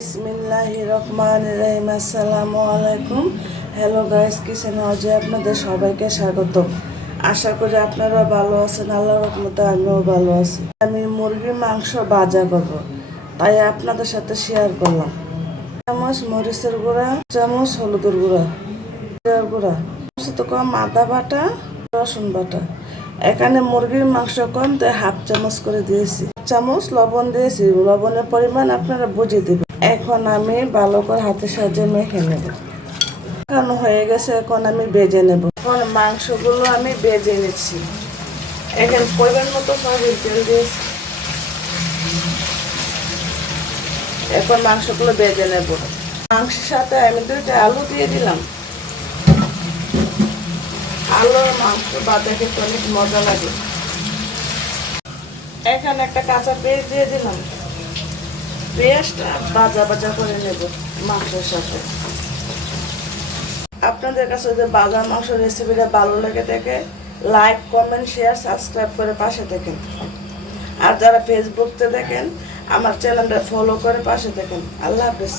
বিসমিল্লাহিররহমানিররহিম। আসসালামু আলাইকুম। Hello guys, kitchen হাউজে আপনাদের সবাইকে স্বাগত। আশা করি আপনারা ভালো আছেন। আল্লাহর রহমতে আমিও ভালো আছি। আমি মুরগির মাংস ভাজা করব, তাই আপনাদের সাথে শেয়ার করলাম। চামচ মরিচের গুঁড়া, চামচ হলুদের গুঁড়া, জিরার গুঁড়া, তো কম আদা বাটা, রসুন বাটা। এখানে মুরগির মাংস কম, তাই হাফ চামচ করে দিয়েছি। চামচ লবণ দিয়েছি, লবণের পরিমাণ আপনারা বুঝে দেবেন। এখন আমি ভালো করে হাতের সাহায্যে মেখে নেব। এখন হয়ে গেছে, এখন আমি ভেজে নেব। এখন মাংসগুলো আমি ভেজে নিচ্ছি। এখন পরিমাণ মতো সয়াবিন তেল দিয়েছি। এখন মাংসগুলো ভেজে নেব। মাংসের সাথে আমি 2টা আলু দিয়ে দিলাম। আলু মাংস বাদে খেতে অনেক মজা লাগে। এখানে একটা কাঁচা পেঁয়াজ দিয়ে দিলাম। পেঁয়াজটা ভাজা ভাজা করে নেব মাংসের সাথে। আপনাদের কাছে যদি ভাজা মাংস রেসিপিটা ভালো লেগে থাকে, লাইক, কমেন্ট, শেয়ার, সাবস্ক্রাইব করে পাশে থাকেন। আর যারা ফেসবুকতে দেখেন, আমার চ্যানেলটা ফলো করে পাশে থাকেন। আল্লাহ হাফেজ।